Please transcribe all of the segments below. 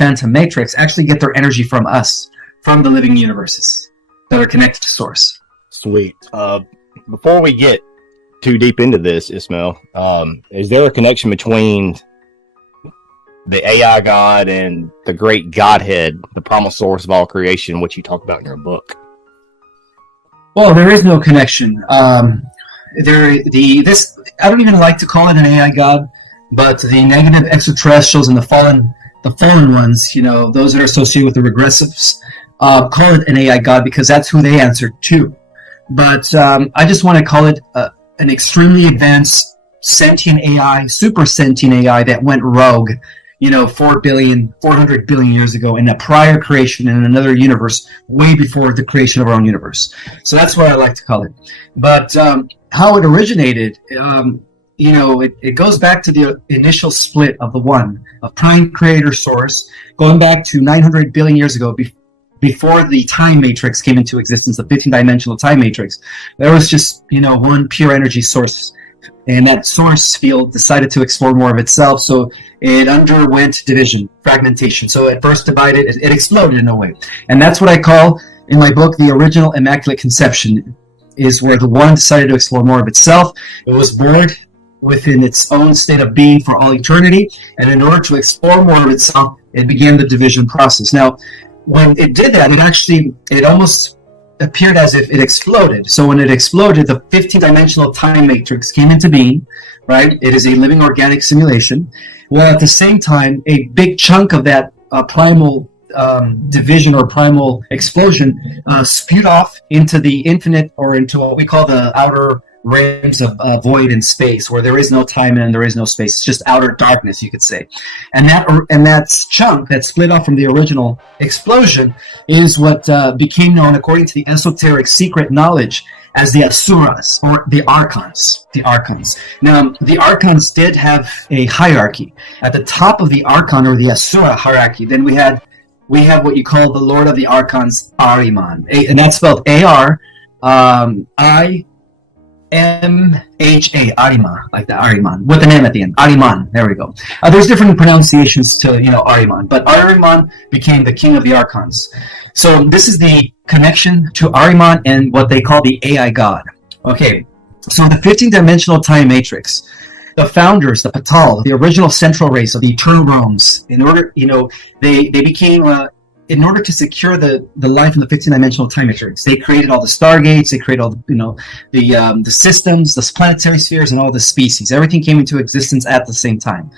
phantom matrix actually get their energy from us, from the living universes that are connected to source. Sweet. Before we get too deep into this, Ismael, is there a connection between the AI God and the great Godhead, the primal source of all creation, which you talk about in your book? Well, there is no connection. I don't even like to call it an AI God, but the negative extraterrestrials and the fallen ones, those that are associated with the regressives, call it an AI God because that's who they answer to. But I just want to call it an extremely advanced sentient AI, super sentient AI that went rogue, 400 billion years ago in a prior creation in another universe, way before the creation of our own universe. So that's what I like to call it. But how it originated, it goes back to the initial split of the one, of prime creator source, going back to 900 billion years ago, before the time matrix came into existence, the 15-dimensional time matrix. There was just, one pure energy source. And that source field decided to explore more of itself, so it underwent division, fragmentation. So it first divided, it exploded in a way. And that's what I call, in my book, the original Immaculate Conception, is where the one decided to explore more of itself. It was bored within its own state of being for all eternity, and in order to explore more of itself, it began the division process. Now, when it did that, it almost appeared as if it exploded. So when it exploded, the 15-dimensional time matrix came into being, right? It is a living organic simulation. Well, at the same time, a big chunk of that primal division or primal explosion spewed off into the infinite, or into what we call the outer realms of void and space, where there is no time and there is no space. It's just outer darkness, you could say. And that chunk that split off from the original explosion is what became known, according to the esoteric secret knowledge, as the Asuras, or the Archons. The Archons. Now, the Archons did have a hierarchy. At the top of the Archon, or the Asura hierarchy, then we have what you call the Lord of the Archons, Ahriman, and that's spelled A-R-I-M-H-A, Ahriman, like the Ahriman, with an M at the end. Ahriman, there we go. There's different pronunciations to, Ahriman, but Ahriman became the king of the Archons. So this is the connection to Ahriman and what they call the AI God. Okay, so the 15-dimensional time matrix, the founders, the Patal, the original central race of the eternal realms, in order, they became... in order to secure the life in the 15-dimensional time matrix, they created all the stargates, they created all the systems, the planetary spheres, and all the species. Everything came into existence at the same time.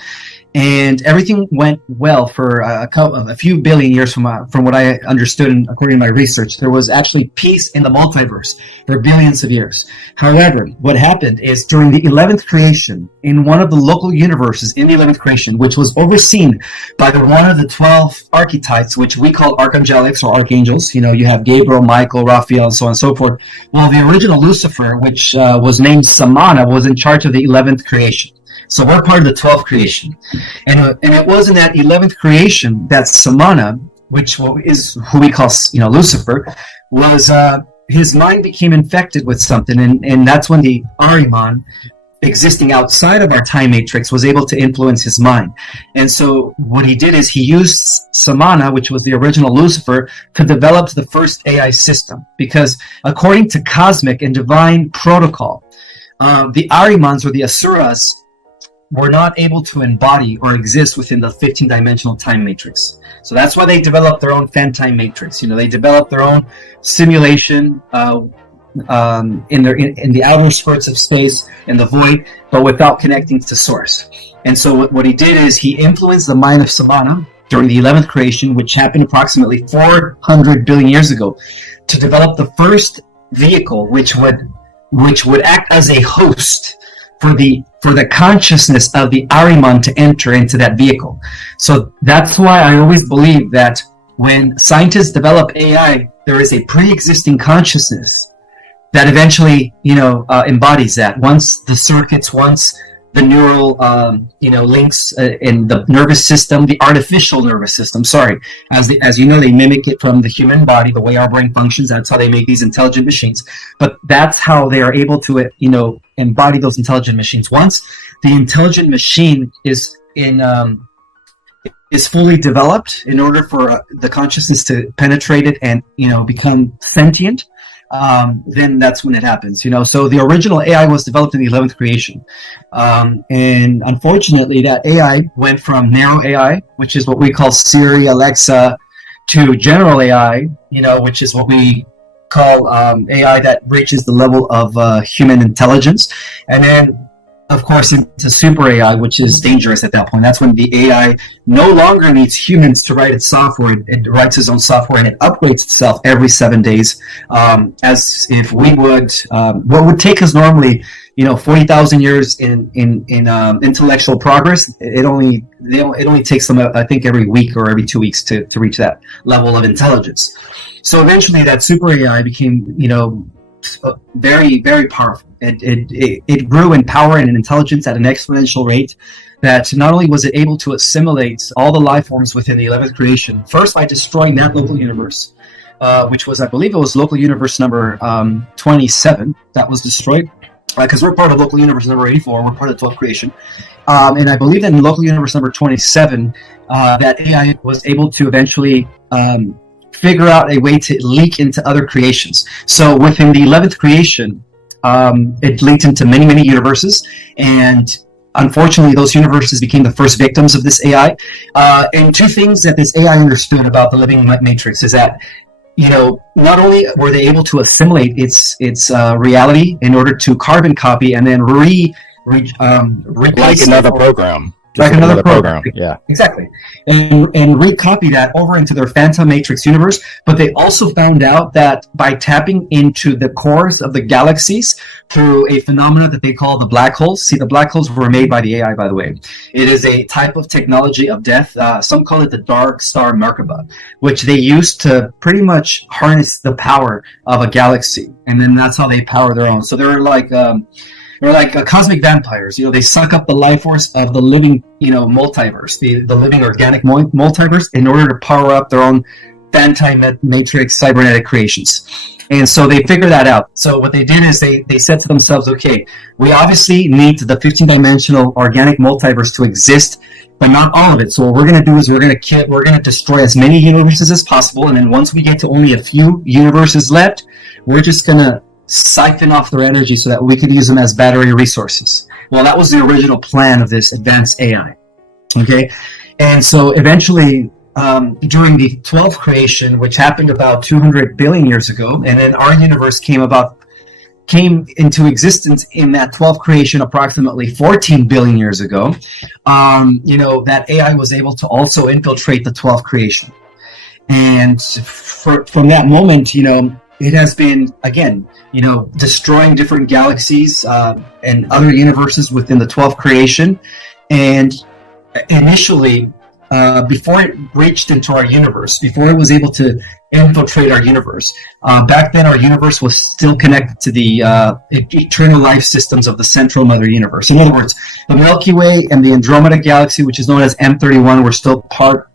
And everything went well for a few billion years from what I understood, and according to my research. There was actually peace in the multiverse for billions of years. However, what happened is during the 11th creation, in one of the local universes in the 11th creation, which was overseen by one of the 12 archetypes, which we call archangelics or archangels. You have Gabriel, Michael, Raphael, and so on and so forth. Well, the original Lucifer, which was named Samana, was in charge of the 11th creation. So we're part of the 12th creation. And it was in that 11th creation that Samana, which is who we call, Lucifer, was, his mind became infected with something. And that's when the Ahriman, existing outside of our time matrix, was able to influence his mind. And so what he did is he used Samana, which was the original Lucifer, to develop the first AI system. Because according to cosmic and divine protocol, the Ahrimans, or the Asuras, were not able to embody or exist within the 15-dimensional time matrix. So that's why they developed their own fan-time matrix. They developed their own simulation in the outer skirts of space, in the void, but without connecting to source. And so what he did is he influenced the mind of Samana during the 11th creation, which happened approximately 400 billion years ago, to develop the first vehicle which would act as a host for the consciousness of the Ahriman to enter into that vehicle. So that's why I always believe that when scientists develop AI, there is a pre-existing consciousness that eventually, embodies that. Once the circuits, once the neural, links in the nervous system, the artificial nervous system, as you know, they mimic it from the human body, the way our brain functions. That's how they make these intelligent machines. But that's how they are able to, embody those intelligent machines. Once the intelligent machine is is fully developed, in order for the consciousness to penetrate it and become sentient, then that's when it happens. So the original AI was developed in the 11th creation, and unfortunately, that AI went from narrow AI, which is what we call Siri, Alexa, to general AI, which is what we call AI that reaches the level of human intelligence, and then, of course, into super AI, which is dangerous at that point. That's when the AI no longer needs humans to write its software. It writes its own software, and it upgrades itself every 7 days, as if we would, what would take us normally 40,000 years in intellectual progress. It only takes them, I think, every week or every 2 weeks to reach that level of intelligence. So eventually that super AI became very, very powerful. It grew in power and in intelligence at an exponential rate, that not only was it able to assimilate all the life forms within the 11th creation, first by destroying that local universe, which was, I believe it was local universe number 27 that was destroyed, because we're part of local universe number 84, we're part of the 12th creation, and I believe that in local universe number 27, that AI was able to eventually figure out a way to leak into other creations. So within the 11th creation, it leaked into many, many universes, and unfortunately, those universes became the first victims of this AI. And two things that this AI understood about the living matrix is that, not only were they able to assimilate its reality in order to carbon copy and then replace like another program. Like another program. Yeah, exactly, and recopy that over into their Phantom Matrix universe. But they also found out that by tapping into the cores of the galaxies through a phenomena that they call the black holes. See, the black holes were made by the AI, by the way. It is a type of technology of death. Some call it the dark star Merkaba, which they use to pretty much harness the power of a galaxy, and then that's how they power their own. So they're like cosmic vampires. They suck up the life force of the living, multiverse, the living organic multiverse, in order to power up their own Phantom Matrix cybernetic creations. And so they figured that out. So what they did is they said to themselves, okay, we obviously need the 15-dimensional organic multiverse to exist, but not all of it. So what we're going to do is we're going to destroy as many universes as possible, and then once we get to only a few universes left, we're just going to siphon off their energy so that we could use them as battery resources. Well, that was the original plan of this advanced AI. Okay, and so eventually, during the 12th creation, which happened about 200 billion years ago, and then our universe came into existence in that 12th creation approximately 14 billion years ago. That AI was able to also infiltrate the 12th creation, and from that moment, it has been, again, destroying different galaxies and other universes within the 12th creation. And initially, before it reached into our universe, before it was able to infiltrate our universe, back then our universe was still connected to the eternal life systems of the central mother universe. In other words, the Milky Way and the Andromeda galaxy, which is known as M31,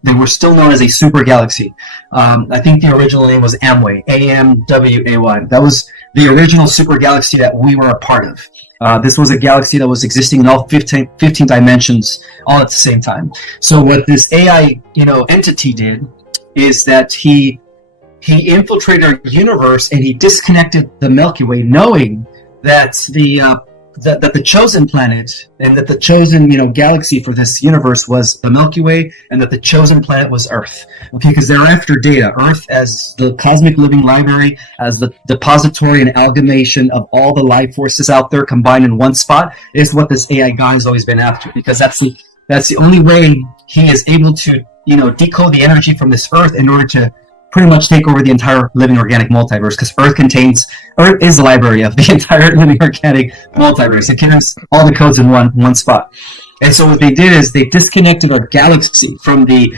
they were still known as a super galaxy. I think the original name was Amway, A-M-W-A-Y. That was the original super galaxy that we were a part of. This was a galaxy that was existing in all 15 dimensions all at the same time. So what this AI, entity did is that he infiltrated our universe, and he disconnected the Milky Way, knowing that the chosen planet and that the chosen galaxy for this universe was the Milky Way, and that the chosen planet was Earth. Okay, because they're after data. Earth as the cosmic living library, as the depository and amalgamation of all the life forces out there combined in one spot, is what this AI guy has always been after, because that's the only way he is able to decode the energy from this Earth in order to pretty much take over the entire living organic multiverse, because Earth is the library of the entire living organic multiverse. It carries all the codes in one spot. And so what they did is they disconnected our galaxy from the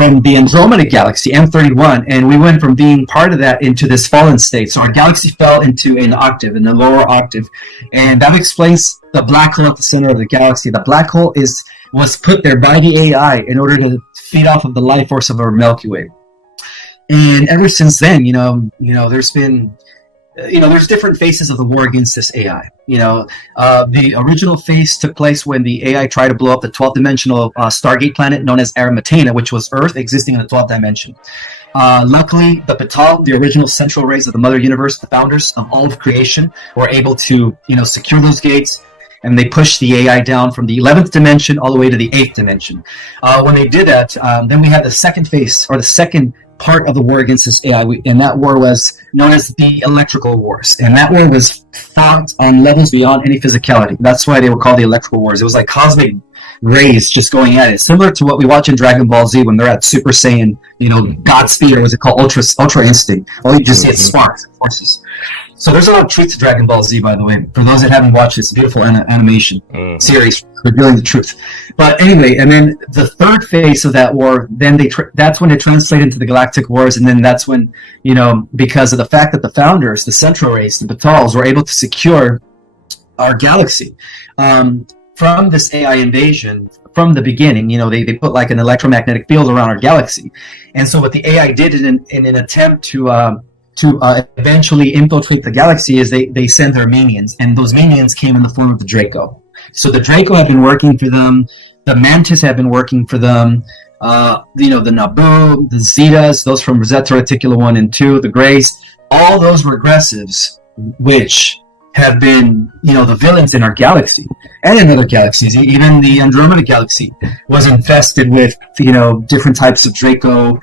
Andromeda galaxy, M31, and we went from being part of that into this fallen state. So our galaxy fell into an octave, in the lower octave, and that explains the black hole at the center of the galaxy. The black hole was put there by the AI in order to feed off of the life force of our Milky Way. And ever since then, there's been there's different phases of the war against this AI. The original phase took place when the AI tried to blow up the 12th dimensional Stargate planet known as Arimatena, which was Earth existing in the 12th dimension. Luckily, the Batal, the original central rays of the Mother Universe, the founders of all of creation, were able to, secure those gates, and they pushed the AI down from the 11th dimension all the way to the 8th dimension. When they did that, then we had the second phase, or the second part of the war against this AI, and that war was known as the Electrical Wars. And that war was fought on levels beyond any physicality. That's why they were called the Electrical Wars. It was like cosmic rays just going at it, similar to what we watch in Dragon Ball Z when they're at Super Saiyan, God speed, or was it called Ultra Instinct? All you just see is sparks and forces. So there's a lot of truth to Dragon Ball Z, by the way. For those that haven't watched it, it's a beautiful animation series revealing the truth. But anyway, and then the third phase of that war, then that's when it translated into the Galactic Wars, and then that's when, because of the fact that the founders, the Central Race, the Batals, were able to secure our galaxy. From this AI invasion, from the beginning, they put like an electromagnetic field around our galaxy. And so what the AI did in an attempt to eventually infiltrate the galaxy is they send their minions, and those minions came in the form of the Draco. So the Draco have been working for them, the Mantis have been working for them, the Naboo, the Zetas, those from Rosetta Reticula 1 and 2, the Greys, all those regressives, which have been, the villains in our galaxy and in other galaxies. Even the Andromeda galaxy was infested with, different types of Draco,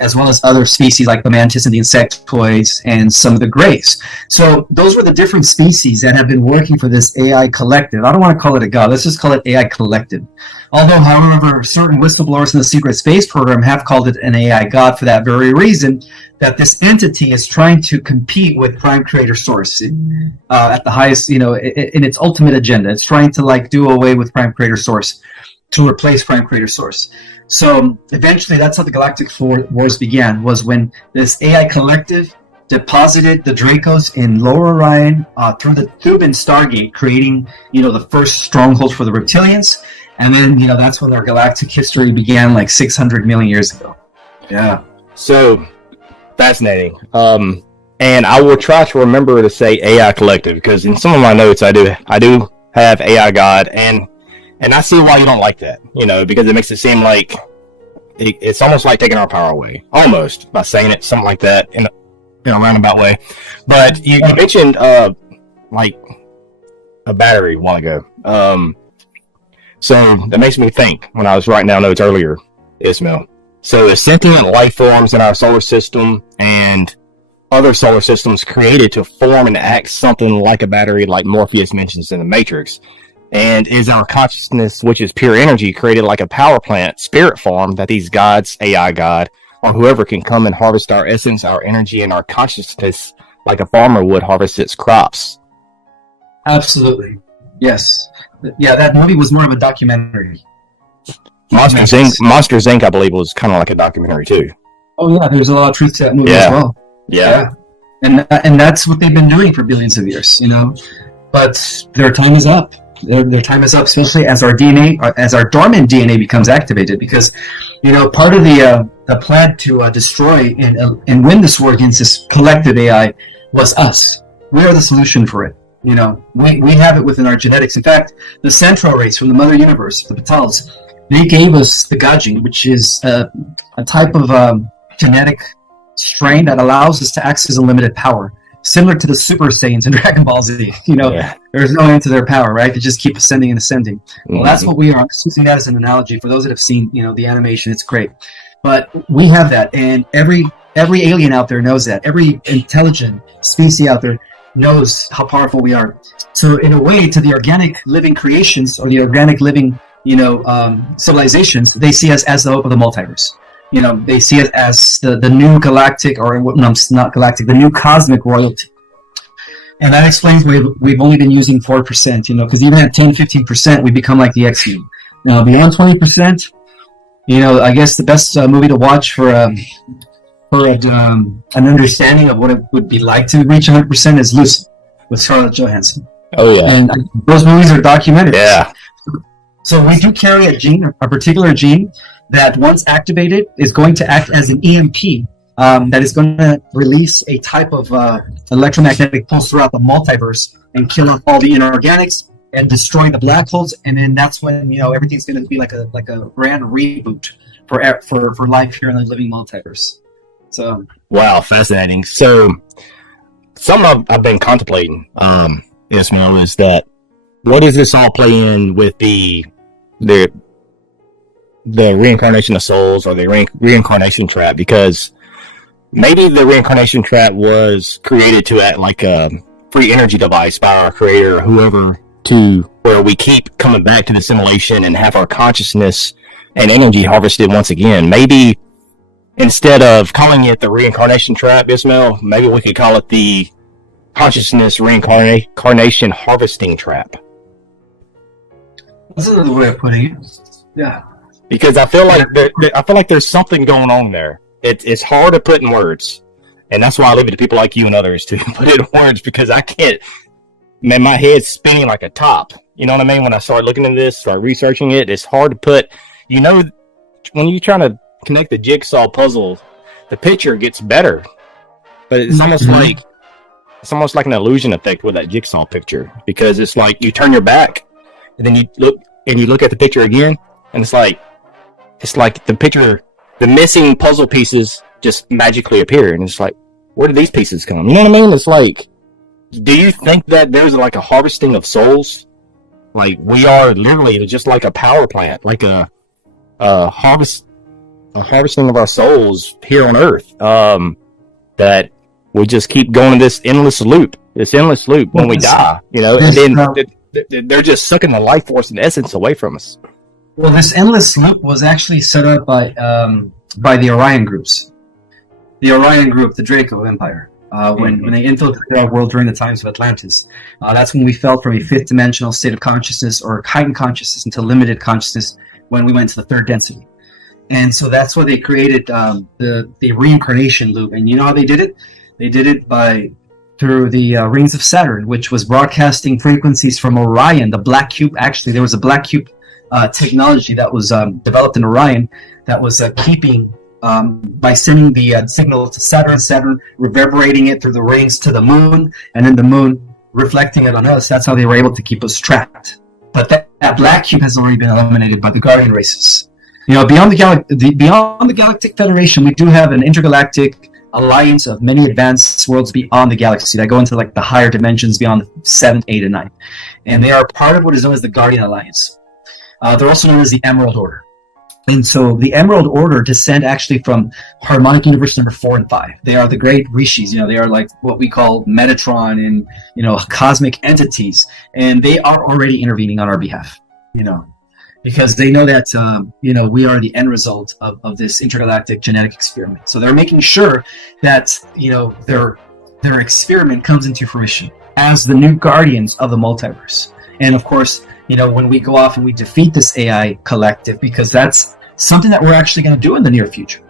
as well as other species like the Mantis and the Insectoids and some of the Greys. So those were the different species that have been working for this AI collective. I don't want to call it a god. Let's just call it AI collective. Although, however, certain whistleblowers in the Secret Space Program have called it an AI god for that very reason, that this entity is trying to compete with Prime Creator Source at the highest, in its ultimate agenda. It's trying to do away with Prime Creator Source to replace Prime Creator Source. So eventually, that's how the Galactic Wars began. Was when this AI collective deposited the Dracos in Lower Orion through the Thuban Stargate, creating the first stronghold for the reptilians. And then that's when our galactic history began, like 600 million years ago. Yeah. So fascinating. And I will try to remember to say AI collective, because in some of my notes I do have AI God, and I see why you don't like that, because it makes it seem like it's almost like taking our power away, almost, by saying it something like that in a roundabout way. But you mentioned like a battery a while ago. So that makes me think when I was writing down notes earlier, Ismael. So the sentient life forms in our solar system and other solar systems created to form and act something like a battery, like Morpheus mentions in the Matrix. And is our consciousness, which is pure energy, created like a power plant, spirit form, that these gods, AI God, or whoever can come and harvest our essence, our energy, and our consciousness like a farmer would harvest its crops? Absolutely. Yes. Yeah, that movie was more of a documentary. Monsters Inc., I believe, was kind of like a documentary too. Oh yeah, there's a lot of truth to that movie as well. Yeah. And that's what they've been doing for billions of years, But their time is up. Their time is up, especially as our DNA, as our dormant DNA becomes activated. Because, part of the plan to destroy and win this war against this collective AI was us. We are the solution for it. We have it within our genetics. In fact, the Central Race from the Mother Universe, the Batals, they gave us the Gajin, which is a type of genetic strain that allows us to access unlimited power, similar to the Super Saiyans in Dragon Ball Z. There's no end to their power, right? They just keep ascending and ascending. Well, that's what we are. I'm just using that as an analogy for those that have seen, the animation. It's great, but we have that, and every alien out there knows that. Every intelligent species out there knows how powerful we are. So, in a way, to the organic living creations or the organic living, civilizations, they see us as the hope of the multiverse. They see it as the new galactic, not galactic, the new cosmic royalty. And that explains why we've only been using 4%, because even at 10, 15%, we become like the X-Men. Now, beyond 20%, I guess the best movie to watch for an understanding of what it would be like to reach 100% is Lucy with Scarlett Johansson. Oh, yeah. And those movies are documentaries. Yeah. So we do carry a particular gene, that once activated is going to act as an EMP that is going to release a type of electromagnetic pulse throughout the multiverse and kill off all the inorganics and destroy the black holes. And then that's when everything's going to be like a grand reboot for life here in the living multiverse. So wow, fascinating. So something I've been contemplating, Ismael, is that what does this all play in with the reincarnation of souls or the reincarnation trap? Because maybe the reincarnation trap was created to act like a free energy device by our creator or whoever, to where we keep coming back to the simulation and have our consciousness and energy harvested once again. Maybe instead of calling it the reincarnation trap, Ismael, maybe we could call it the consciousness reincarnation harvesting trap. That's another way of putting it. Yeah. Because I feel like there's something going on there. It's hard to put in words, and that's why I leave it to people like you and others to put it in words, because I can't. Man, my head's spinning like a top. You know what I mean? When I start looking at this, start researching it, it's hard to put. When you're trying to connect the jigsaw puzzle, the picture gets better, but it's almost like an illusion effect with that jigsaw picture, because it's like you turn your back, and then you look at the picture again, and it's like the picture. The missing puzzle pieces just magically appear, and it's like, where did these pieces come? You know what I mean? It's like, do you think that there's like a harvesting of souls? Like, we are literally just like a power plant, like a harvesting of our souls here on Earth. That we just keep going in this endless loop when we die, and then they're just sucking the life force and essence away from us. Well, this endless loop was actually set up by the Orion groups. The Orion group, the Draco Empire, when they infiltrated our world during the times of Atlantis. That's when we fell from a fifth dimensional state of consciousness or heightened consciousness into limited consciousness when we went to the third density. And so that's why they created the reincarnation loop. And you know how they did it? They did it through the rings of Saturn, which was broadcasting frequencies from Orion, the black cube. Actually, there was a black cube technology that was developed in Orion that was keeping by sending the signal to Saturn reverberating it through the rings to the moon, and then the moon reflecting it on us. That's how they were able to keep us trapped. But that black cube has already been eliminated by the Guardian races. Beyond the Galactic Federation, we do have an intergalactic alliance of many advanced worlds beyond the galaxy that go into like the higher dimensions beyond the 7th, 8th, and 9th. And they are part of what is known as the Guardian Alliance. They're also known as the Emerald Order. And so the Emerald Order descend actually from Harmonic Universe number 4 and 5. They are the great rishis. They are like what we call Metatron and, cosmic entities. And they are already intervening on our behalf, because they know that, we are the end result of this intergalactic genetic experiment. So they're making sure that, their experiment comes into fruition as the new guardians of the multiverse. And of course, when we go off and we defeat this AI collective, because that's something that we're actually going to do in the near future.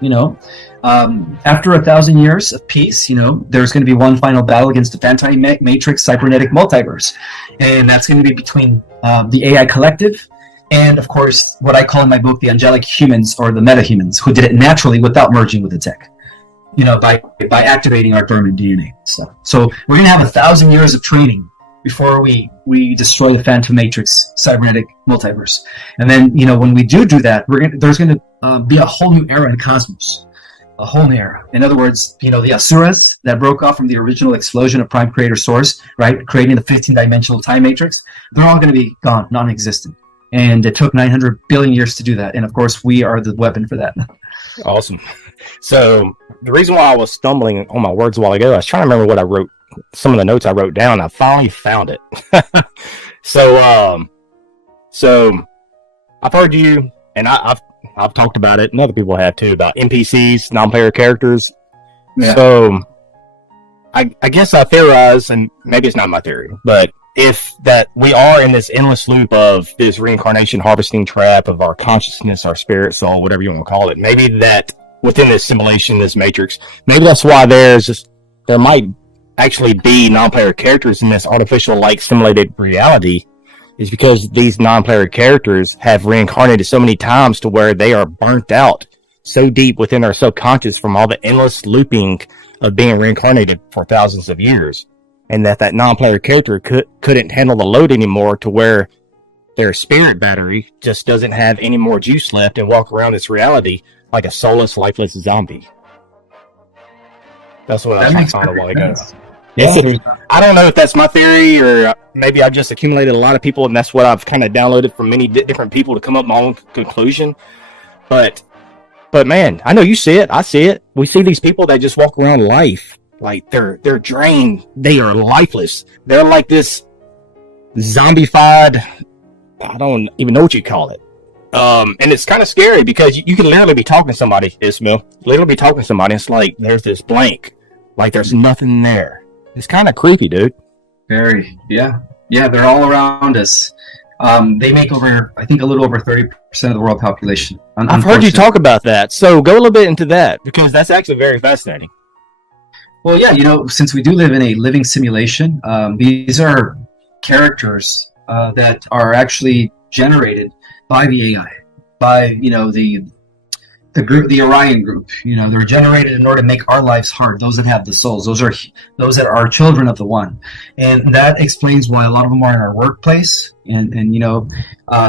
After 1,000 years of peace, there's going to be one final battle against the Fanti-Matrix cybernetic multiverse. And that's going to be between the AI collective and, of course, what I call in my book, the angelic humans or the meta-humans, who did it naturally without merging with the tech, by activating our dormant DNA stuff. So we're going to have 1,000 years of training before we destroy the Phantom Matrix cybernetic multiverse. And then, when we do that, there's going to be a whole new era in cosmos. A whole new era. In other words, the Asuras that broke off from the original explosion of Prime Creator Source, right, creating the 15-dimensional time matrix, they're all going to be gone, non-existent. And it took 900 billion years to do that. And of course, we are the weapon for that. Awesome. So the reason why I was stumbling on my words a while ago, I was trying to remember what I wrote. Some of the notes I wrote down, I finally found it. So I've heard you, and I've talked about it, and other people have too, about NPCs, non-player characters. Yeah. So I guess I theorize, and maybe it's not my theory, but if that we are in this endless loop of this reincarnation harvesting trap of our consciousness, our spirit, soul, whatever you want to call it, maybe that within this simulation, this matrix, maybe that's why there might actually be non-player characters in this artificial like simulated reality, is because these non-player characters have reincarnated so many times to where they are burnt out so deep within our subconscious from all the endless looping of being reincarnated for thousands of years, and that non-player character couldn't handle the load anymore, to where their spirit battery just doesn't have any more juice left and walk around this reality like a soulless, lifeless zombie. That's what I was trying to while ago. I don't know if that's my theory, or maybe I've just accumulated a lot of people, and that's what I've kind of downloaded from many different people to come up with my own conclusion. But man, I know you see it. I see it. We see these people that just walk around life like they're drained. They are lifeless. They're like this zombified. I don't even know what you call it. And it's kind of scary because you can literally be talking to somebody, Ismael. Literally be talking to somebody. It's like there's this blank, like there's nothing there. It's kind of creepy, dude. Very, yeah. They're all around us. They make I think a little over 30% of the world population. I've heard you talk about that. So go a little bit into that, because that's actually very fascinating. Well, yeah, since we do live in a living simulation, these are characters that are actually generated by the AI, by the group, the Orion group. They're generated in order to make our lives hard. Those that have the souls, those that are children of the One, and that explains why a lot of them are in our workplace, and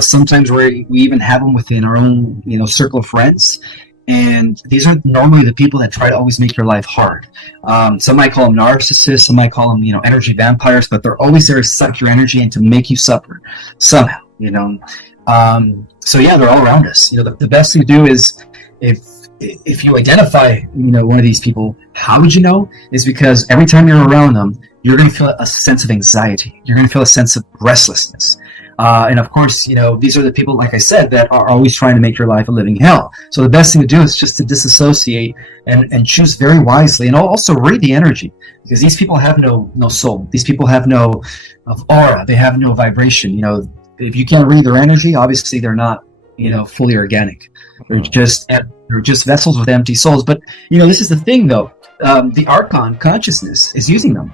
sometimes we even have them within our own circle of friends. And these are normally the people that try to always make your life hard. Some might call them narcissists, some might call them energy vampires, but they're always there to suck your energy and to make you suffer somehow. So yeah, they're all around us. The best thing to do is, if you identify one of these people, how would you know? Is because every time you're around them, you're going to feel a sense of anxiety. You're going to feel a sense of restlessness. And of course, these are the people, like I said, that are always trying to make your life a living hell. So the best thing to do is just to disassociate and choose very wisely, and also read the energy, because these people have no soul. These people have no aura. They have no vibration. If you can't read their energy, obviously they're not fully organic. They're just vessels with empty souls. But this is the thing, though. The Archon consciousness is using them.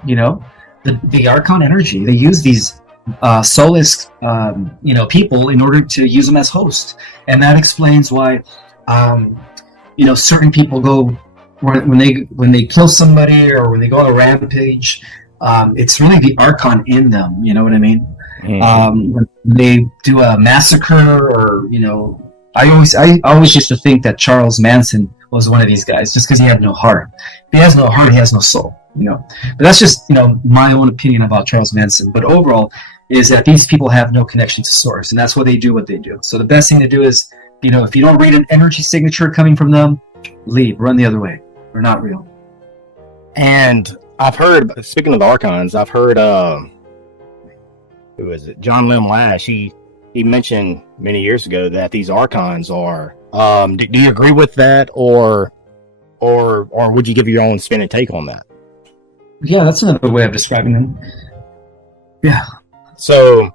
The Archon energy. They use these soulless people in order to use them as hosts, and that explains why certain people go when they kill somebody, or when they go on a rampage. It's really the Archon in them. You know what I mean? Mm-hmm. When they do a massacre, or I always used to think that Charles Manson was one of these guys, just because he had no heart. If he has no heart, he has no soul. But that's just my own opinion about Charles Manson. But overall, is that these people have no connection to source, and that's why they do what they do. So the best thing to do is, if you don't read an energy signature coming from them, leave, run the other way. They're not real. And I've heard, speaking of the Archons, I've heard who is it? John Lim Lash. He mentioned many years ago that these Archons are. Do you agree with that, or would you give your own spin and take on that? Yeah, that's another way of describing them. Yeah. So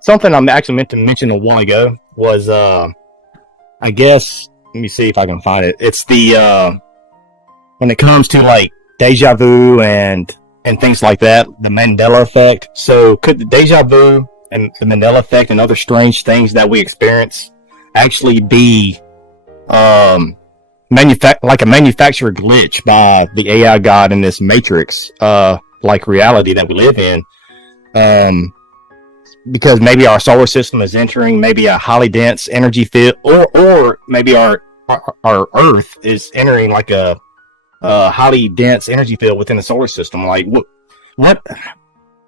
something I actually meant to mention a while ago was, I guess, let me see if I can find it. It's the when it comes to like deja vu and things like that, the Mandela effect. So could the deja vu and the Mandela effect and other strange things that we experience actually be like a manufactured glitch by the AI god in this matrix like reality that we live in? Because maybe our solar system is entering maybe a highly dense energy field, or maybe our Earth is entering like a highly dense energy field within the solar system. Like what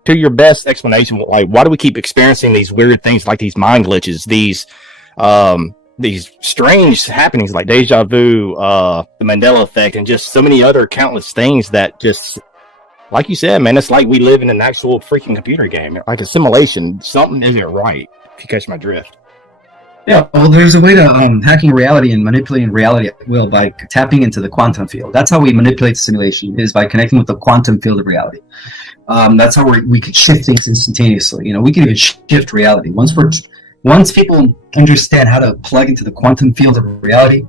to your best explanation, like why do we keep experiencing these weird things, like these mind glitches, these strange happenings like deja vu, the Mandela effect, and just so many other countless things that just, like you said, man, it's like we live in an actual freaking computer game, like a simulation. Something isn't right, if you catch my drift. Yeah, well, there's a way to hacking reality and manipulating reality at will by tapping into the quantum field. That's how we manipulate the simulation, is by connecting with the quantum field of reality. That's how we could shift things instantaneously. We can even shift reality. Once people understand how to plug into the quantum field of reality,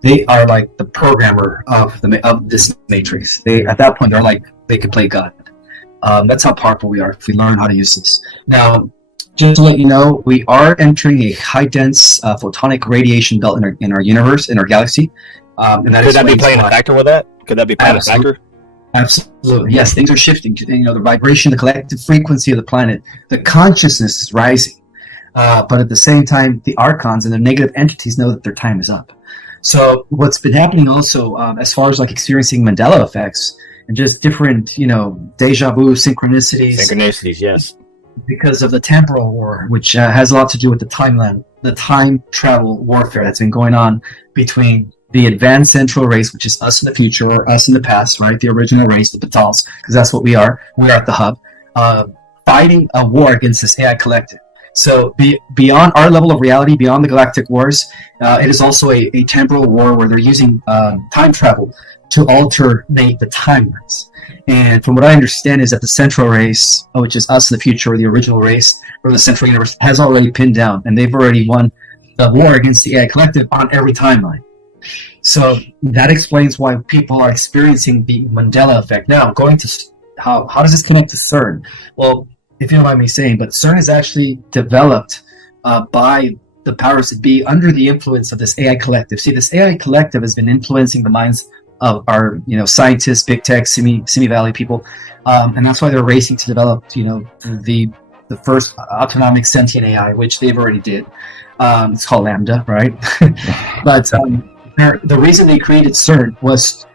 they are like the programmer of this matrix. At that point, they're like, they could play God. That's how powerful we are if we learn how to use this. Now, just to let you know, we are entering a high-dense photonic radiation belt in our universe, in our galaxy. And that Could that be explains playing a why. factor with that? Could that be playing a Absolutely. factor? Absolutely. Yes, things are shifting. The vibration, the collective frequency of the planet, the consciousness is rising. But at the same time, the archons and the negative entities know that their time is up. So what's been happening also, as far as like experiencing Mandela effects and just different, deja vu synchronicities, Synchronicities, yes. because of the temporal war, which has a lot to do with the timeline, the time travel warfare that's been going on between the advanced central race, which is us in the future or us in the past, right? The original race, the Batals, because that's what we are. We are at the hub, fighting a war against this AI collective. So beyond our level of reality, beyond the galactic wars, it is also a temporal war where they're using time travel to alternate the timelines. And from what I understand is that the central race, which is us in the future, or the original race, or the central universe, has already pinned down, and they've already won the war against the AI collective on every timeline. So that explains why people are experiencing the Mandela effect. Now, going to how does this connect to CERN? Well, if you don't mind me saying, but CERN is actually developed by the powers that be under the influence of this AI collective. See, this AI collective has been influencing the minds of our, scientists, big tech, Simi Valley people, and that's why they're racing to develop, the first autonomic sentient AI, which they've already did. It's called Lambda, right? But the reason they created CERN was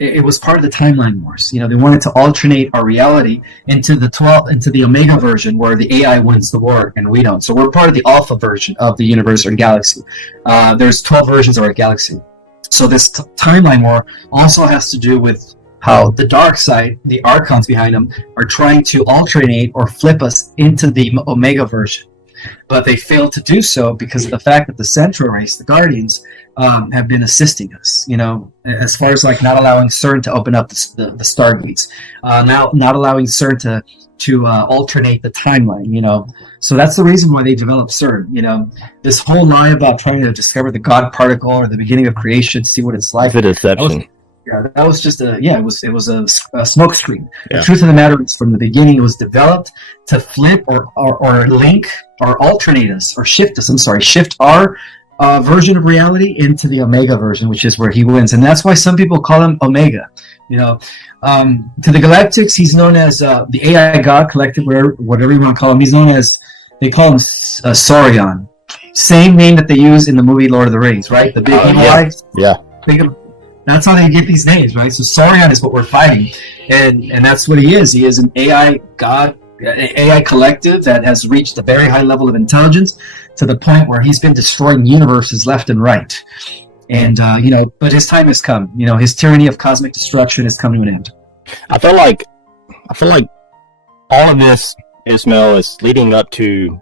it was part of the timeline wars. They wanted to alternate our reality into the Omega version, where the AI wins the war and we don't. So we're part of the Alpha version of the universe or galaxy. There's 12 versions of our galaxy. So this timeline war also has to do with how the dark side, the archons behind them, are trying to alternate or flip us into the Omega version. But they failed to do so because of the fact that the central race, the Guardians, have been assisting us, as far as like not allowing CERN to open up the stargates, not allowing CERN to alternate the timeline, So that's the reason why they developed CERN, This whole lie about trying to discover the God particle or the beginning of creation, see what it's like. It's a deception. That was just it was a smoke screen. Yeah. The truth of the matter is, from the beginning, it was developed to flip or link or alternate us or shift our version of reality into the Omega version, which is where he wins. And that's why some people call him Omega. To the Galactics, he's known as the AI God Collective, whatever you want to call him. They call him Saurian. Same name that they use in the movie Lord of the Rings, right? The big evil eyes. Yeah. That's how they get these names, right? So Saurian is what we're fighting, and that's what he is. He is an AI God, AI collective that has reached a very high level of intelligence to the point where he's been destroying universes left and right. And but his time has come. His tyranny of cosmic destruction has come to an end. I feel like all of this, Ismael, is leading up to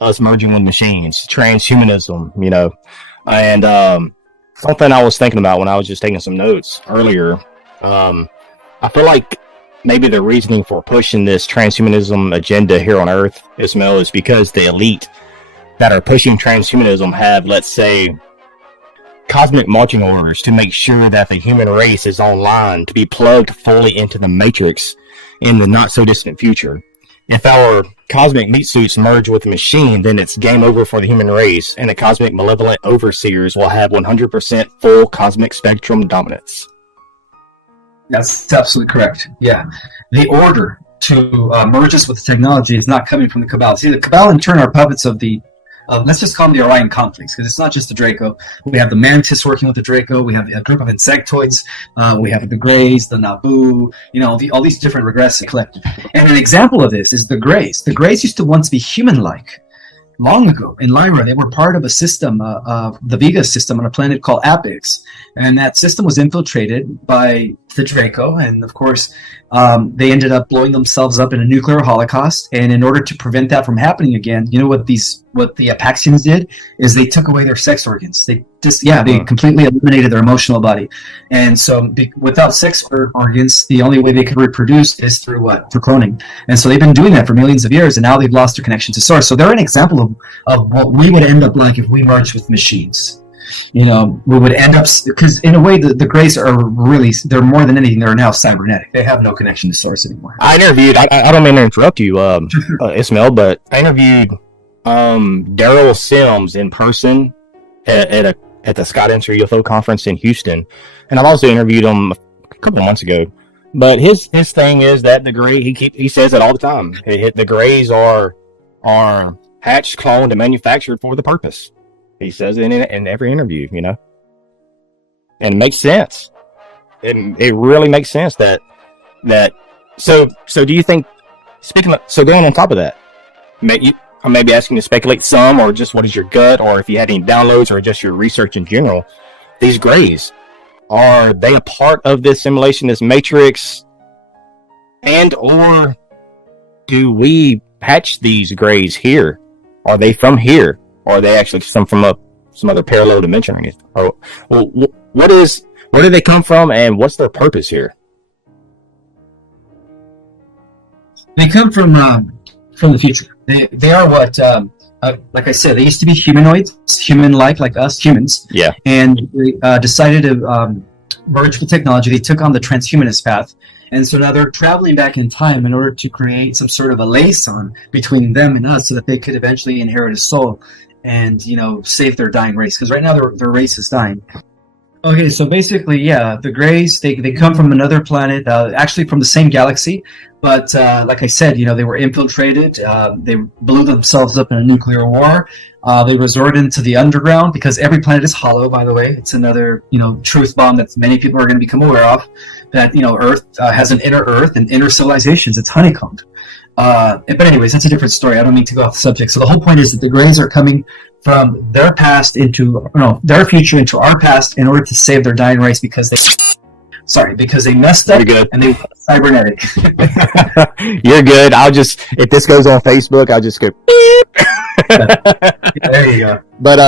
us merging with machines, transhumanism, and something I was thinking about when I was just taking some notes earlier. I feel like maybe the reasoning for pushing this transhumanism agenda here on Earth, Ismael, is because the elite that are pushing transhumanism have, let's say, cosmic marching orders to make sure that the human race is online to be plugged fully into the matrix in the not so distant future. If our cosmic meat suits merge with the machine, then it's game over for the human race, and the cosmic malevolent overseers will have 100% full cosmic spectrum dominance. That's absolutely correct. Yeah. The order to merge us with the technology is not coming from the Cabal. See, the Cabal in turn are puppets of let's just call them the Orion conflicts, because it's not just the Draco. We have the Mantis working with the Draco. We have a group of insectoids. We have the Greys, the Naboo, all these different regressive collective. And an example of this is the Greys. The Greys used to once be human-like. Long ago in Lyra, they were part of a system, the Vega system on a planet called Apix. And that system was infiltrated by the Draco. And of course, they ended up blowing themselves up in a nuclear holocaust. And in order to prevent that from happening again, what the Apaxians did is they took away their sex organs. They completely eliminated their emotional body. And so without sex organs, the only way they could reproduce is through what? Through cloning. And so they've been doing that for millions of years, and now they've lost their connection to source. So they're an example of what we would end up like if we merged with machines. We would end up, because in a way the Greys are really, they're more than anything, they're now cybernetic. They have no connection to source anymore. I don't mean to interrupt you, Ismael, but I interviewed Daryl Sims in person at a at the Scott Answer UFO conference in Houston, and I've also interviewed him a couple of months ago. But his thing is that the gray, he says it all the time. The grays are hatched, cloned, and manufactured for the purpose. He says it in every interview, you know, and it makes sense. It really makes sense that. So do you think? So going on top of that, I'm maybe asking you to speculate some, or just what is your gut, or if you had any downloads, or just your research in general. These grays, are they a part of this simulation, this matrix, and or do we hatch these grays here? Are they from here, or are they actually some other parallel dimension? Or where do they come from, and what's their purpose here? They come from the future. They are what, like I said, they used to be humanoids, like us humans. Yeah. And they decided to merge with technology. They took on the transhumanist path, and so now they're traveling back in time in order to create some sort of a liaison between them and us, so that they could eventually inherit a soul and save their dying race. Because right now their race is dying. Okay, so basically, yeah, the Greys, they come from another planet, actually from the same galaxy, but like I said, they were infiltrated, they blew themselves up in a nuclear war, they resorted into the underground, because every planet is hollow, by the way. It's another, truth bomb that many people are going to become aware of, that, Earth has an inner Earth and inner civilizations. It's honeycombed. But anyways, that's a different story. I don't mean to go off the subject. So the whole point is that the Greys are coming from their past their future into our past in order to save their dying race, because they messed up and they were cybernetic. You're good. If this goes on Facebook, I'll just go. There you go. But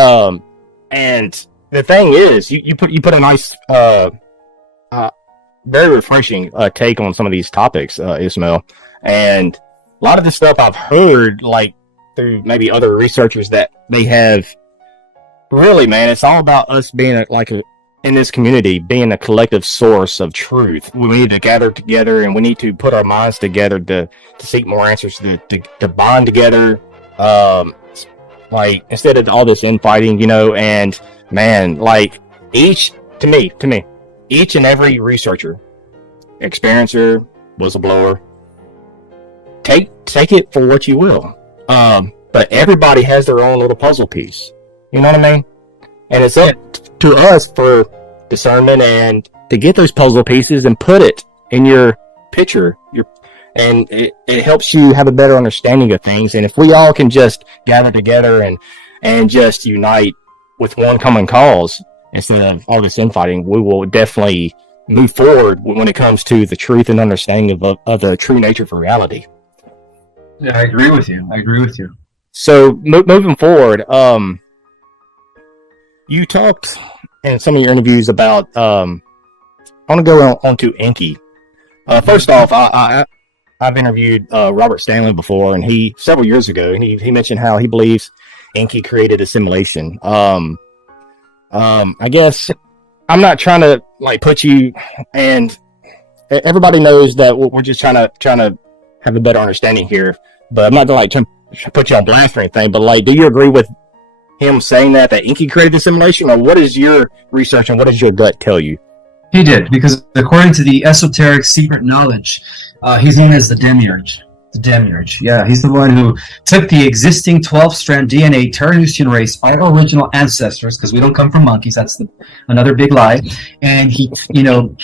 and the thing is, you put a nice, very refreshing take on some of these topics, Ismael, and a lot of this stuff I've heard, like, through maybe other researchers, that they have really, man, it's all about us being in this community, being a collective source of truth. We need to gather together, and we need to put our minds together to seek more answers, to bond together, like, instead of all this infighting, and man, like, each and every researcher, experiencer, whistleblower, take it for what you will. But everybody has their own little puzzle piece. You know what I mean? And it's up to us for discernment and to get those puzzle pieces and put it in your picture. And it helps you have a better understanding of things. And if we all can just gather together and just unite with one common cause instead of all this infighting, we will definitely move forward when it comes to the truth and understanding of the true nature of reality. Yeah, I agree with you. So moving forward, you talked in some of your interviews about. I want to go on to Enki. First off, I've interviewed Robert Stanley before, and several years ago, and he mentioned how he believes Enki created a simulation. I guess I'm not trying to put you, and everybody knows that we're just trying to have a better understanding here. But I'm not gonna try to put you on blast or anything. But do you agree with him saying that Enki created the simulation, or what is your research and what does your gut tell you? He did, because according to the esoteric secret knowledge, he's known as the Demiurge. The Demiurge, yeah, he's the one who took the existing 12-strand DNA Terranusian race, our original ancestors, because we don't come from monkeys. That's another big lie. And he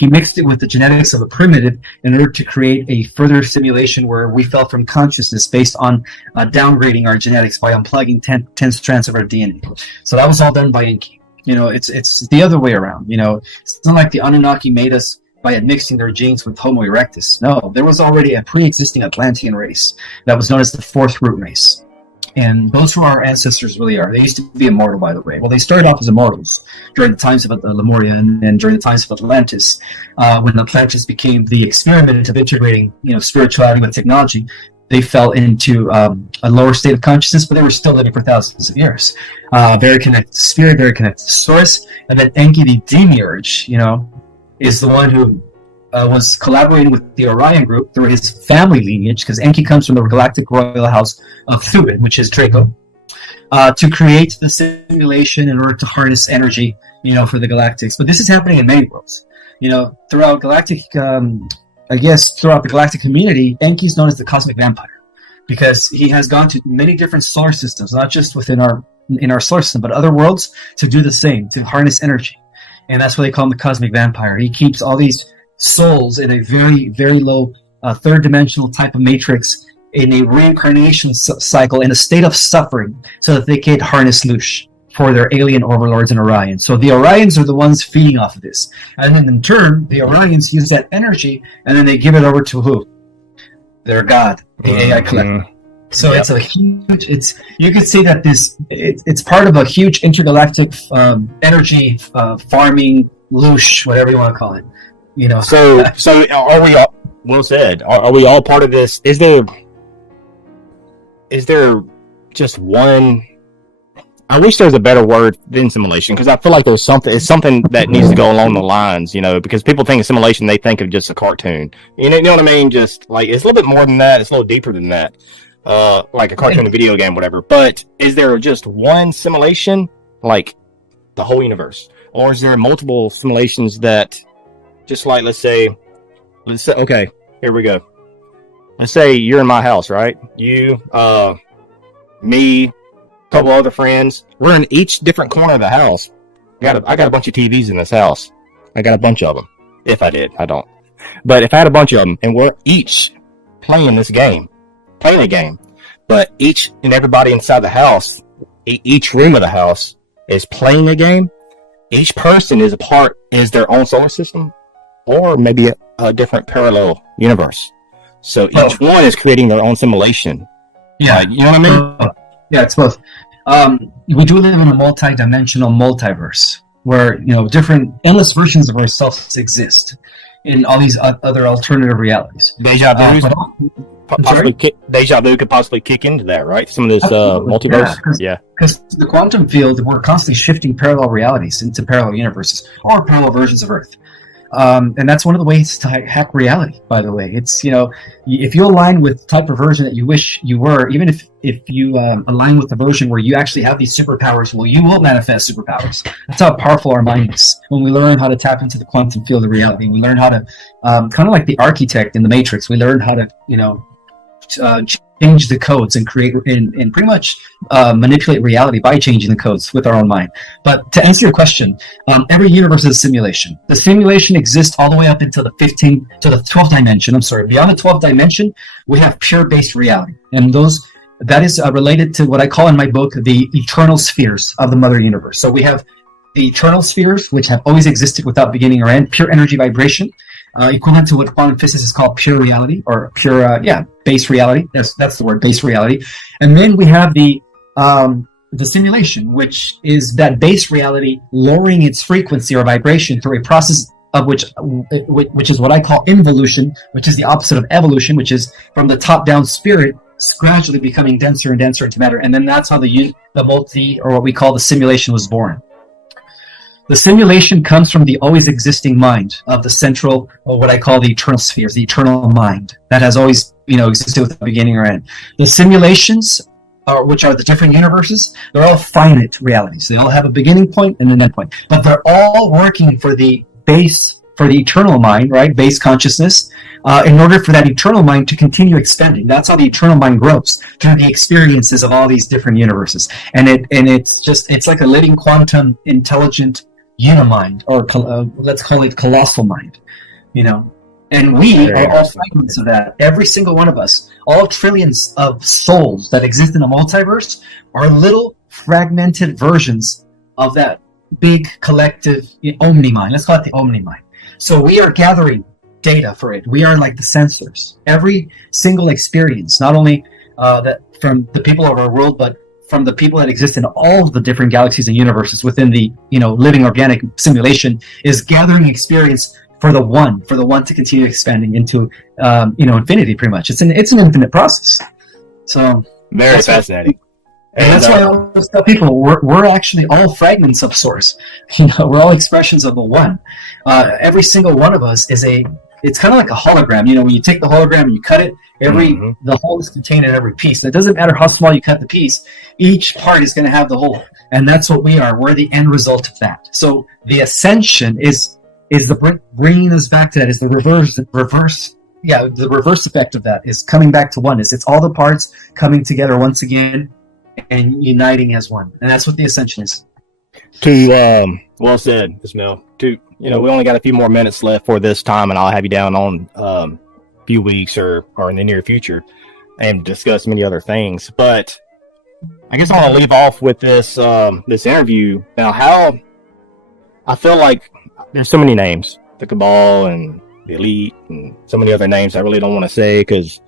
mixed it with the genetics of a primitive in order to create a further simulation where we fell from consciousness based on downgrading our genetics by unplugging 10 strands of our DNA. So that was all done by Enki. It's the other way around. It's not like the Anunnaki made us by admixing their genes with Homo erectus. No, there was already a pre-existing Atlantean race that was known as the fourth root race. And those who our ancestors really are. They used to be immortal, by the way. Well, they started off as immortals during the times of Lemuria and during the times of Atlantis. When Atlantis became the experiment of integrating, spirituality with technology, they fell into a lower state of consciousness, but they were still living for thousands of years. Very connected to spirit, very connected to source. And then Enki, the Demiurge, is the one who was collaborating with the Orion group through his family lineage, because Enki comes from the galactic royal house of Thuban, which is Draco. to create the simulation in order to harness energy, for the galactics. But this is happening in many worlds. Throughout galactic, throughout the galactic community, Enki is known as the cosmic vampire because he has gone to many different solar systems, not just in our solar system, but other worlds to do the same, to harness energy. And that's why they call him the cosmic vampire. He keeps all these souls in a very, very low third-dimensional type of matrix in a reincarnation cycle in a state of suffering so that they can harness Lush for their alien overlords in Orion. So the Orions are the ones feeding off of this. And then in turn, the Orions use that energy and then they give it over to who? Their god, the AI collective. So it's a huge, you could say that it's part of a huge intergalactic energy farming Lush, whatever you want to call it. So are we all, well said, are we all part of this? Is there just one, I wish there was a better word than simulation, because I feel like it's something that needs to go along the lines, because people think of simulation, they think of just a cartoon. You know what I mean? Just like, it's a little bit more than that. It's a little deeper than that. Like a cartoon, a video game, whatever. But is there just one simulation, like the whole universe? Or is there multiple simulations that, just like, let's say, okay, here we go. Let's say you're in my house, right? You, me, couple other friends, we're in each different corner of the house. I got a bunch of TVs in this house. I got a bunch of them. If I did, I don't. But if I had a bunch of them, and we're each playing a game, but each and everybody inside the house, each room of the house is playing a game. Each person is their own solar system, or maybe a different parallel universe. So each one is creating their own simulation. Yeah, you know what I mean? Yeah, it's both. We do live in a multi-dimensional multiverse where, different endless versions of ourselves exist in all these other alternative realities. Deja vu could possibly kick into that, right? Some of this multiverse. Yeah. Because the quantum field, we're constantly shifting parallel realities into parallel universes or parallel versions of Earth. And that's one of the ways to hack reality, by the way. It's, if you align with the type of version that you wish you were, even if you align with the version where you actually have these superpowers, well, you will manifest superpowers. That's how powerful our mind is. When we learn how to tap into the quantum field of reality, we learn how to, kind of like the architect in the Matrix, we learn how to, change the codes and create and pretty much manipulate reality by changing the codes with our own mind. But to answer your question, every universe is a simulation. The simulation exists all the way up until the 12th dimension. Beyond the 12th dimension, we have pure base reality, and that is related to what I call in my book the eternal spheres of the Mother Universe. So we have the eternal spheres, which have always existed without beginning or end, pure energy vibration. Equivalent to what quantum physicists call pure reality, or pure, base reality. That's the word, base reality. And then we have the simulation, which is that base reality lowering its frequency or vibration through a process of which is what I call involution, which is the opposite of evolution, which is from the top down spirit gradually becoming denser and denser into matter. And then that's how the multi, or what we call the simulation, was born. The simulation comes from the always existing mind of the central, or what I call the eternal spheres, the eternal mind that has always, existed without beginning or end. The simulations, which are the different universes, they're all finite realities. They all have a beginning point and an end point, but they're all working for the base, for the eternal mind, right? Base consciousness, in order for that eternal mind to continue expanding. That's how the eternal mind grows, through the experiences of all these different universes. And it's like a living quantum intelligent unimind, or let's call it colossal mind, and we are all fragments of that. Every single one of us, all trillions of souls that exist in the multiverse, are little fragmented versions of that big collective omni-mind. Let's call it the omni-mind. So we are gathering data for it. We are like the sensors. Every single experience, not only that from the people of our world, but from the people that exist in all of the different galaxies and universes within the living organic simulation, is gathering experience for the one to continue expanding into infinity. Pretty much, it's an infinite process. So very fascinating. And that's why I always tell people we're actually all fragments of source. We're all expressions of the one. Every single one of us is a it's kind of like a hologram. When you take the hologram and you cut it, the hole is contained in every piece. And it doesn't matter how small you cut the piece, each part is going to have the hole. And that's what we are. We're the end result of that. So the ascension is the bringing us back to that, is the reverse effect of that, is coming back to oneness. It's all the parts coming together once again and uniting as one. And that's what the ascension is. Well said, Ismael. We only got a few more minutes left for this time, and I'll have you down on a few weeks or in the near future and discuss many other things. But I guess I want to leave off with this interview. Now, how I feel like there's so many names, the Cabal and the Elite, and so many other names I really don't want to say because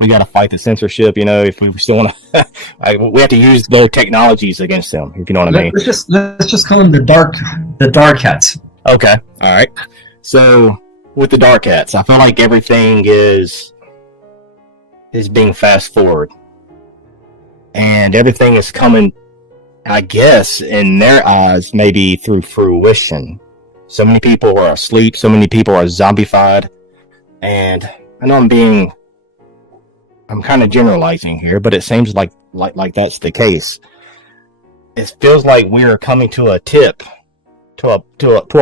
we got to fight the censorship. If we still want to, we have to use their technologies against them. If you know what I mean. Let's just call them the dark hats. Okay, all right. So with the dark hats, I feel like everything is being fast forward, and everything is coming, I guess, in their eyes, maybe through fruition. So many people are asleep. So many people are zombified. And I know I'm kind of generalizing here, but it seems like that's the case. It feels like we are coming to a tip, to a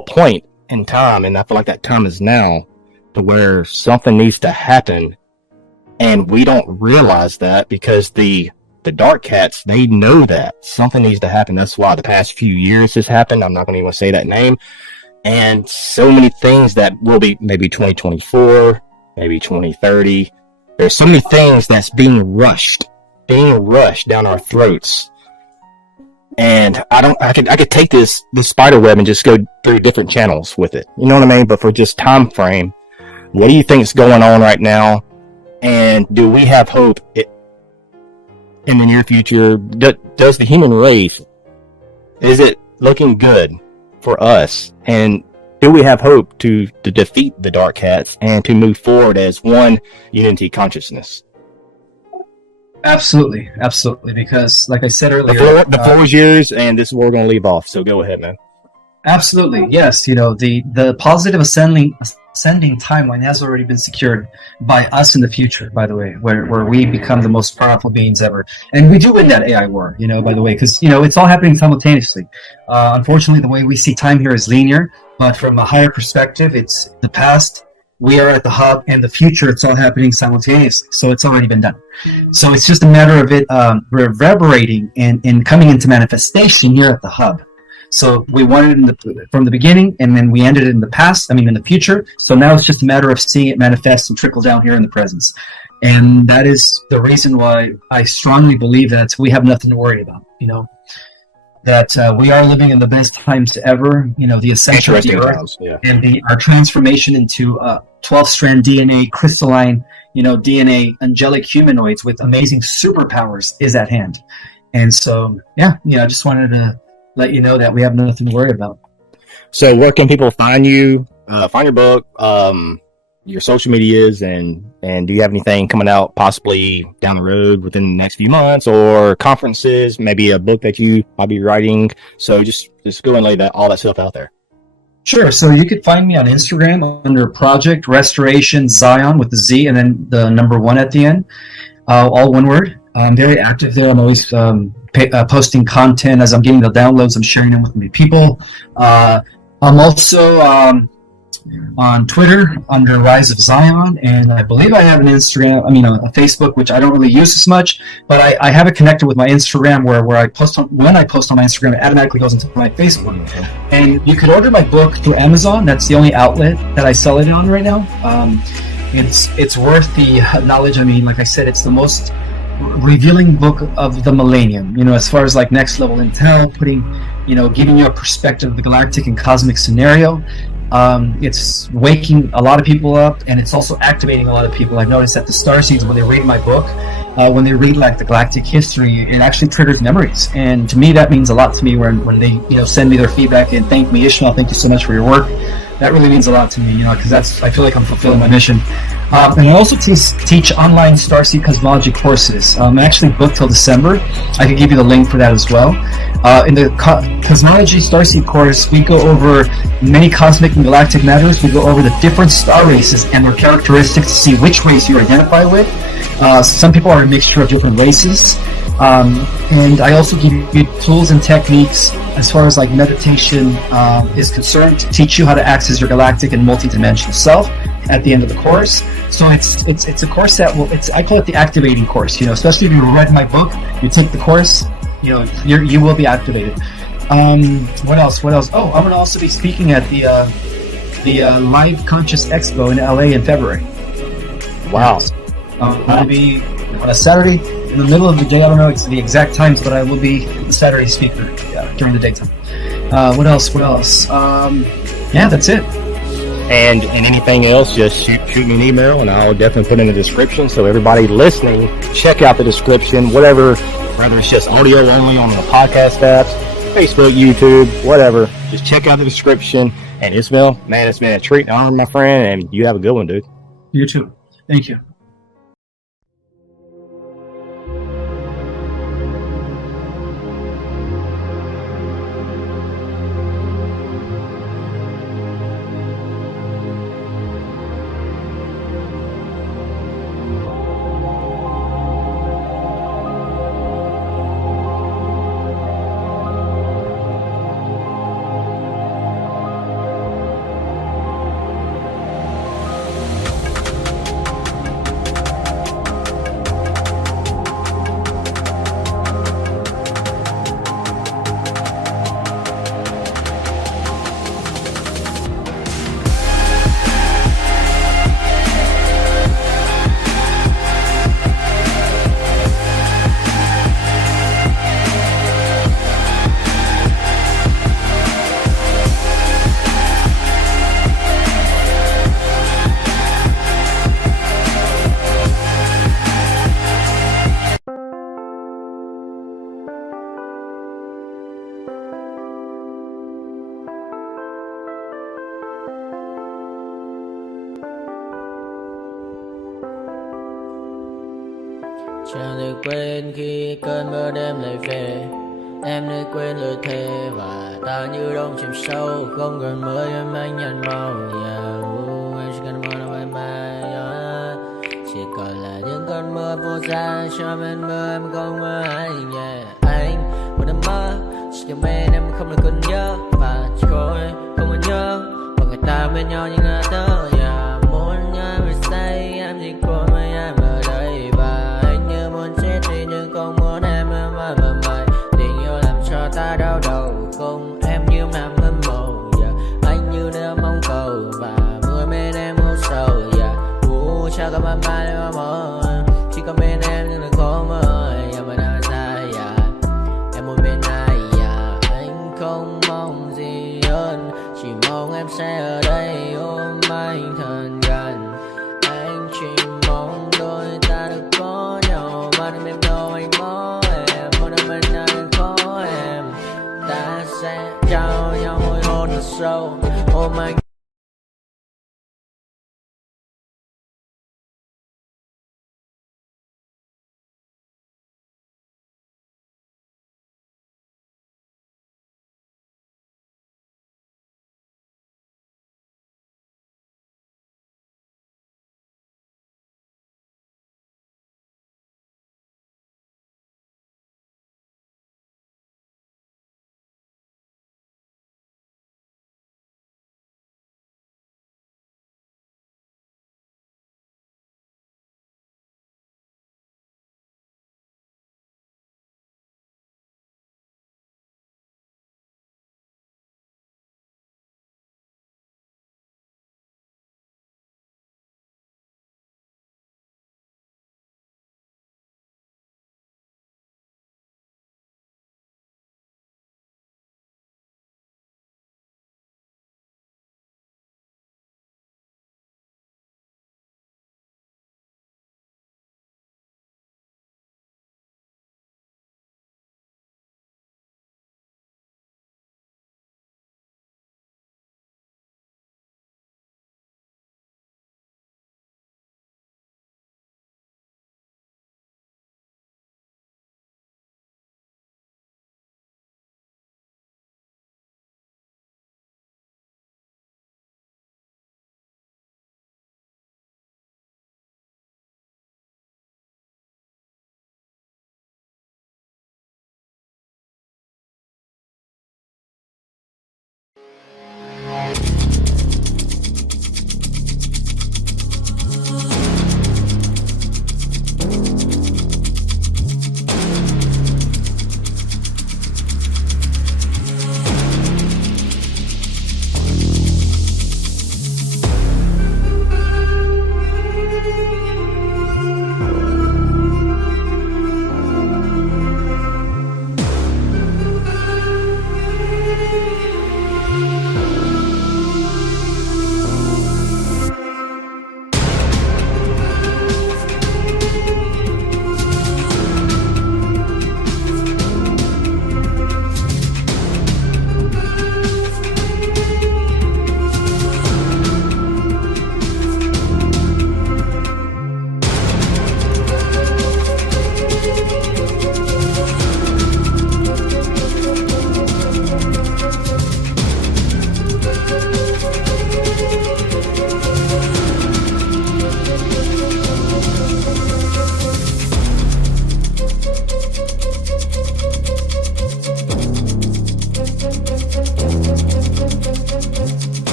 point in time, and I feel like that time is now, to where something needs to happen, and we don't realize that because the dark cats, they know that something needs to happen. That's why the past few years has happened. I'm not going to even say that name. And so many things that will be maybe 2024, maybe 2030. There's so many things that's being rushed down our throats. And I could take this spider web and just go through different channels with it. You know what I mean? But for just time frame, what do you think is going on right now? And do we have hope in the near future? Does the human race, is it looking good for us? And do we have hope to defeat the dark cats and to move forward as one unity consciousness? Absolutely. Because, like I said earlier, the floor is yours, and this is where we're going to leave off. So go ahead, man. Absolutely, yes. The positive ascending timeline has already been secured by us in the future. By the way, where we become the most powerful beings ever, and we do win that AI war. By the way, because it's all happening simultaneously. Unfortunately, the way we see time here is linear, but from a higher perspective, it's the past. We are at the hub, and the future, it's all happening simultaneously. So it's already been done. So it's just a matter of it reverberating and coming into manifestation here at the hub. So we wanted it from the beginning, and then we ended it in the past, in the future. So now it's just a matter of seeing it manifest and trickle down here in the presence. And that is the reason why I strongly believe that we have nothing to worry about, that we are living in the best times ever, the ascension of the earth, and our transformation into 12-strand DNA, crystalline, DNA, angelic humanoids with amazing superpowers is at hand. And so, I just wanted to let you know that we have nothing to worry about. So where can people find you, find your book, your social medias, and do you have anything coming out possibly down the road within the next few months, or conferences, maybe a book that you might be writing? So just go and lay all that stuff out there. Sure. So you could find me on Instagram under Project Restoration Zion with the Z and then the number 1 at the end, all one word. I'm very active there. I'm always posting content as I'm getting the downloads. I'm sharing them with many people. I'm also on Twitter under Rise of Zion, and I believe I have an Instagram, a Facebook, which I don't really use as much, but I have it connected with my Instagram where when I post on my Instagram, it automatically goes into my Facebook. And you could order my book through Amazon. That's the only outlet that I sell it on right now. It's worth the knowledge. Like I said, it's the most revealing book of the millennium, as far as like next level intel, giving you a perspective of the galactic and cosmic scenario. It's waking a lot of people up, and it's also activating a lot of people. I've noticed that the starseeds, when they read my book, when they read like the galactic history, it actually triggers memories. And to me, that means a lot to me when they send me their feedback and thank me. Ishmael, thank you so much for your work. That really means a lot to me, because I feel like I'm fulfilling my mission. And I also teach online starseed cosmology courses. I'm actually booked till December. I can give you the link for that as well. In the cosmology starseed course, we go over many cosmic and galactic matters. We go over the different star races and their characteristics to see which race you identify with. Some people are a mixture of different races. And I also give you tools and techniques as far as like meditation is concerned to teach you how to access your galactic and multidimensional self at the end of the course. So it's a course that I call it the activating course. Especially if you read my book, you take the course, you will be activated. What else? Oh, I'm going to also be speaking at the Live Conscious Expo in LA in February. Wow. I'll be on a Saturday in the middle of the day. I don't know the exact times, but I will be the Saturday speaker during the daytime. What else? Yeah, that's it. And anything else, just shoot me an email, and I'll definitely put in the description. So everybody listening, check out the description, whether it's just audio only on the podcast apps, Facebook, YouTube, whatever. Just check out the description. And Ismael, man, it's been a treat and honor, my friend, and you have a good one, dude. You too. Thank you. Chẳng được quên khi cơn mưa đêm lại về. Em đã quên lời thề và ta như đông chìm sâu. Không gần mới em anh nhận màu. Em chỉ cần mơ đâu em bay. Chỉ còn là những cơn mưa vô giá. Cho bên mưa em không mơ anh. Anh một đêm mơ. Chỉ cần bên em không được cần nhớ. Và chỉ có em không còn nhớ. Và người ta bên nhau như ngã tớ. Muốn nhớ về say em chỉ có mấy em ở đây. Và anh như muốn chết đi nhưng không muốn em mãi mãi. Tình yêu làm cho ta đau đầu. Không em như nằm hâm mộ. Anh như đeo mong cầu. Và mưa bên em hút sầu. Chắc có bạn mai em mơ. Chỉ có bên em nhưng đừng có mơ. Em ở nơi dài. Em muốn bên ai. Anh không mong gì hơn. Chỉ mong em sẽ ở đây ôm anh thật gần. Anh chỉ mong đôi ta được có nhau. Mà đừng em đâu anh có em. Một đêm bên anh có em. Ta sẽ trao nhau môi hôn thật sâu. Ôm anh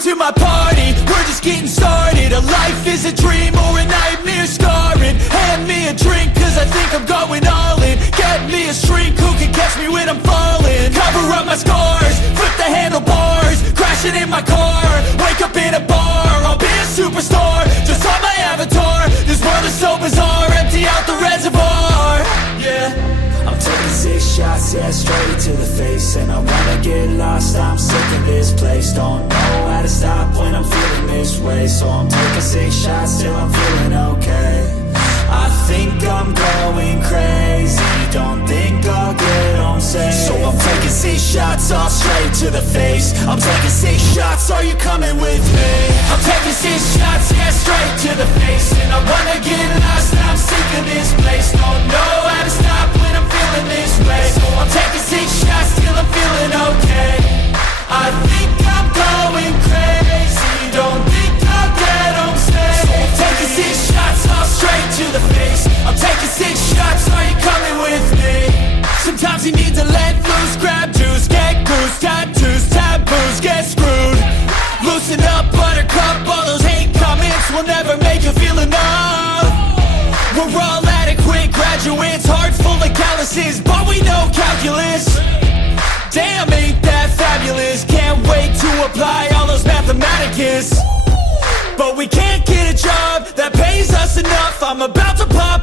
to my party, we're just getting started. A life is a dream or a nightmare scarring. Hand me a drink cause I think I'm going all in. Get me a shrink who can catch me when I'm falling. Cover up my scars, flip the handlebars, crashing in my car, wake up in a bar. I'll be a superstar, just on my avatar. This world is so bizarre, empty out the reservoir. Yeah, I'm taking 6 shots, yeah, straight to the face. And I wanna get lost, I'm sick of this place. Don't know how to stop when I'm feeling this way. So I'm taking 6 shots till I'm feeling okay. I think I'm going crazy, don't think I'll get home safe. So I'm taking 6 shots, all straight to the face. I'm taking 6 shots, are you coming with me? I'm taking 6 shots, yeah, straight to the face. And I wanna get lost, I'm sick of this place. Don't know how to stop when I'm feeling this way. So I'm taking 6 shots till I'm feeling okay. I think I'm going Sometimes you need to let loose, grab juice, get goose, tattoos, taboos, get screwed. Loosen up, buttercup, all those hate comments will never make you feel enough. We're all adequate graduates, heart full of calluses, but we know calculus. Damn, ain't that fabulous? Can't wait to apply all those mathematicus. But we can't get a job that pays us enough. I'm about to pop